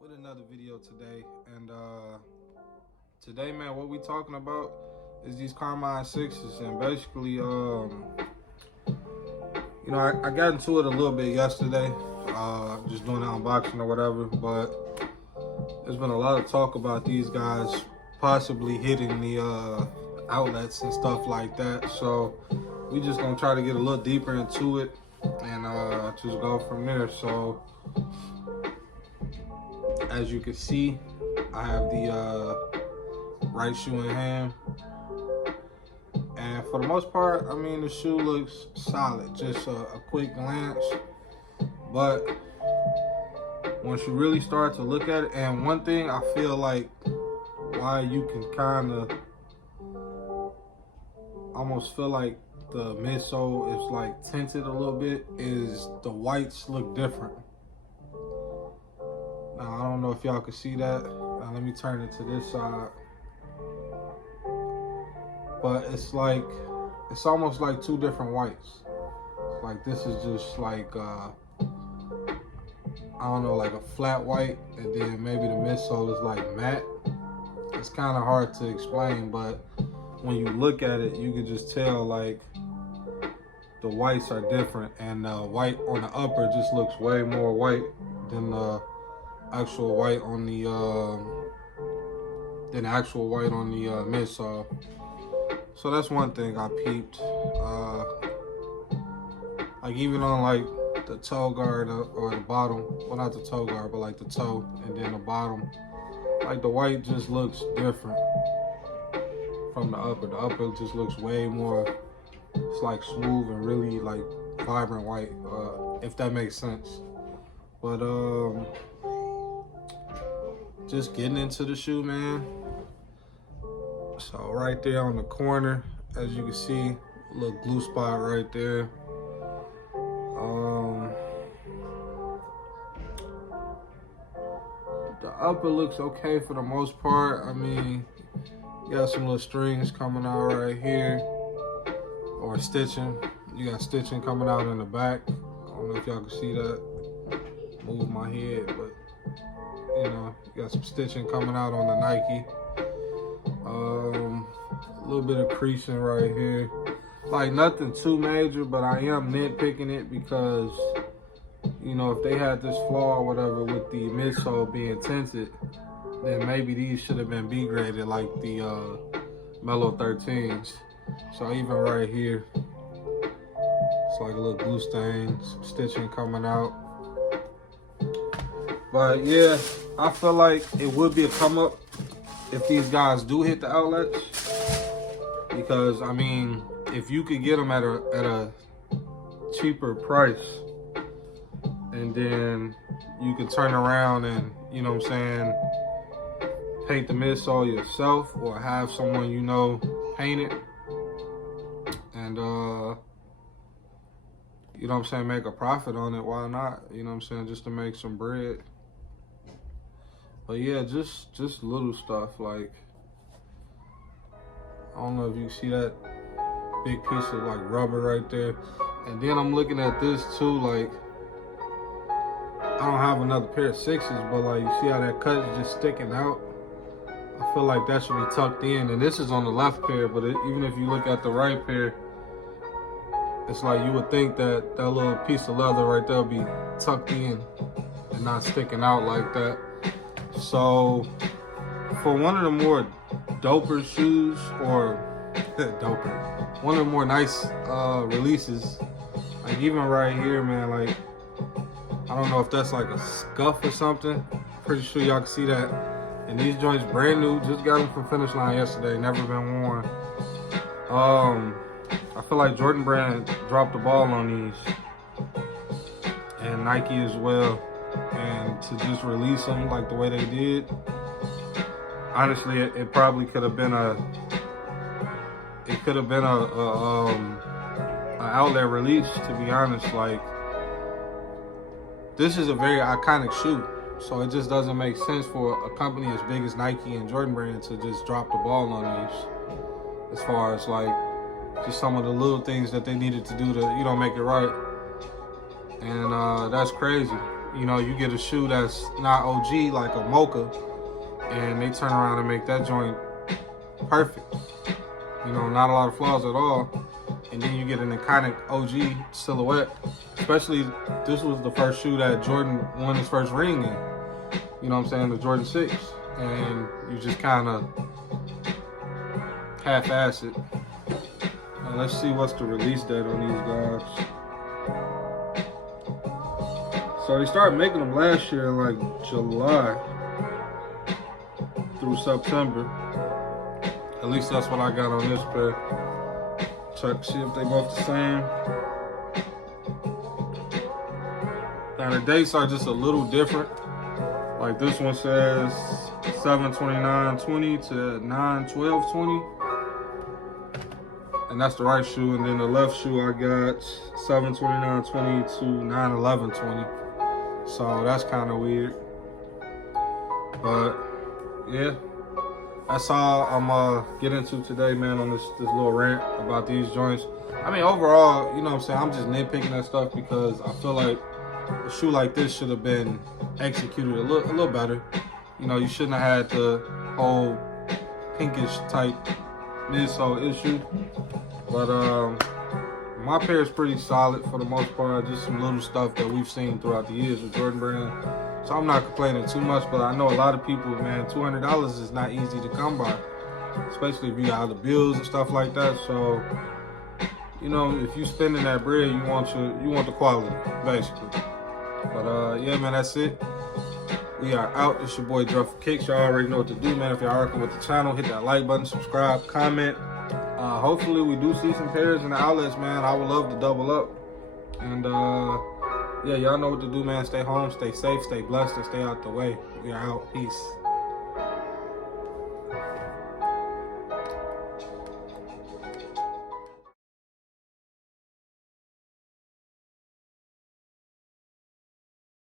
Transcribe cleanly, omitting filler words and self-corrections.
with another video today. And today, man, what we talking about is these Carmine 6s. And basically, I got into it a little bit yesterday, just doing an unboxing or whatever, but there's been a lot of talk about these guys possibly hitting the outlets and stuff like that. So we just gonna try to get a little deeper into it and just go from there. So as you can see, I have the right shoe in hand, and for the most part, I mean, the shoe looks solid, just a quick glance. But once you really start to look at it, and one thing I feel like why you can kind of almost feel like the midsole is like tinted a little bit is the whites look different. Now, I don't know if y'all can see that. Now, let me turn it to this side. But it's like, it's almost like two different whites. Like this is just like, I don't know, like a flat white, and then maybe the midsole is like matte. It's kind of hard to explain, but when you look at it, you can just tell like the whites are different, and the white on the upper just looks way more white than the actual white on the midsole. So that's one thing I peeped. Like even on like the toe guard or the bottom, well, not the toe guard, but like the toe and then the bottom, like the white just looks different from the upper. The upper just looks way more, it's like smooth and really like vibrant white, if that makes sense. But just getting into the shoe, man. So right there on the corner, as you can see, a little glue spot right there. The upper looks okay for the most part. I mean, you got some little strings coming out right here, or stitching. You got stitching coming out in the back. I don't know if y'all can see that. Move my head, but you know, you got some stitching coming out on the Nike. A little bit of creasing right here. Like nothing too major, but I am nitpicking it because, you know, if they had this flaw or whatever with the midsole being tinted, then maybe these should have been B graded like the Mellow 13s. So even right here, it's like a little glue stain, some stitching coming out. But yeah, I feel like it would be a come up if these guys do hit the outlets, because I mean, if you could get them at a cheaper price, and then you could turn around and, you know what I'm saying, paint the midsole yourself or have someone you know paint it, and you know what I'm saying, make a profit on it, why not? You know what I'm saying, just to make some bread. But yeah, just little stuff, like, I don't know if you see that big piece of like rubber right there. And then I'm looking at this too, like, I don't have another pair of 6s, but like, you see how that cut is just sticking out? I feel like that should be tucked in. And this is on the left pair, but even if you look at the right pair, it's like you would think that that little piece of leather right there would be tucked in and not sticking out like that. So for one of the more doper shoes, or doper, one of the more nice releases, like even right here, man, like, I don't know if that's like a scuff or something. Pretty sure y'all can see that. And these joints brand new, just got them from Finish Line yesterday, never been worn. I feel like Jordan Brand dropped the ball on these, and Nike as well. And to just release them like the way they did, honestly, it probably could have been a outlet release, to be honest. Like, this is a very iconic shoe, so it just doesn't make sense for a company as big as Nike and Jordan Brand to just drop the ball on these, as far as like just some of the little things that they needed to do to, you know, make it right. And that's crazy. you know, you get a shoe that's not OG, like a mocha, and they turn around and make that joint perfect. You know, not a lot of flaws at all. And then you get an iconic OG silhouette. Especially, this was the first shoe that Jordan won his first ring in. You know what I'm saying? The Jordan 6. And you just kind of half-ass it. Now let's see what's the release date on these guys. So they started making them last year in like July through September. At least that's what I got on this pair. Check, see if they both the same. Now the dates are just a little different. Like this one says 7/29/20 to 9/12/20. And that's the right shoe. And then the left shoe I got 7/29/20 to 9/11/20. So that's kind of weird. But yeah, that's all I'm get into today, man, on this little rant about these joints. I mean, overall, you know what I'm saying, I'm just nitpicking that stuff because I feel like a shoe like this should have been executed a little better. You know, you shouldn't have had the whole pinkish type midsole issue. But my pair is pretty solid for the most part. Just some little stuff that we've seen throughout the years with Jordan Brand. So I'm not complaining too much, but I know a lot of people, man, $200 is not easy to come by, especially if you got other bills and stuff like that. So, you know, if you spending that bread, you want the quality, basically. But yeah, man, that's it. We are out. It's your boy Validkixx. Y'all already know what to do, man. If y'all rocking with the channel, hit that like button, subscribe, comment. Hopefully we do see some pairs in the outlets, man. I would love to double up. And yeah, y'all know what to do, man. Stay home, stay safe, stay blessed, and stay out the way. We are out. Peace.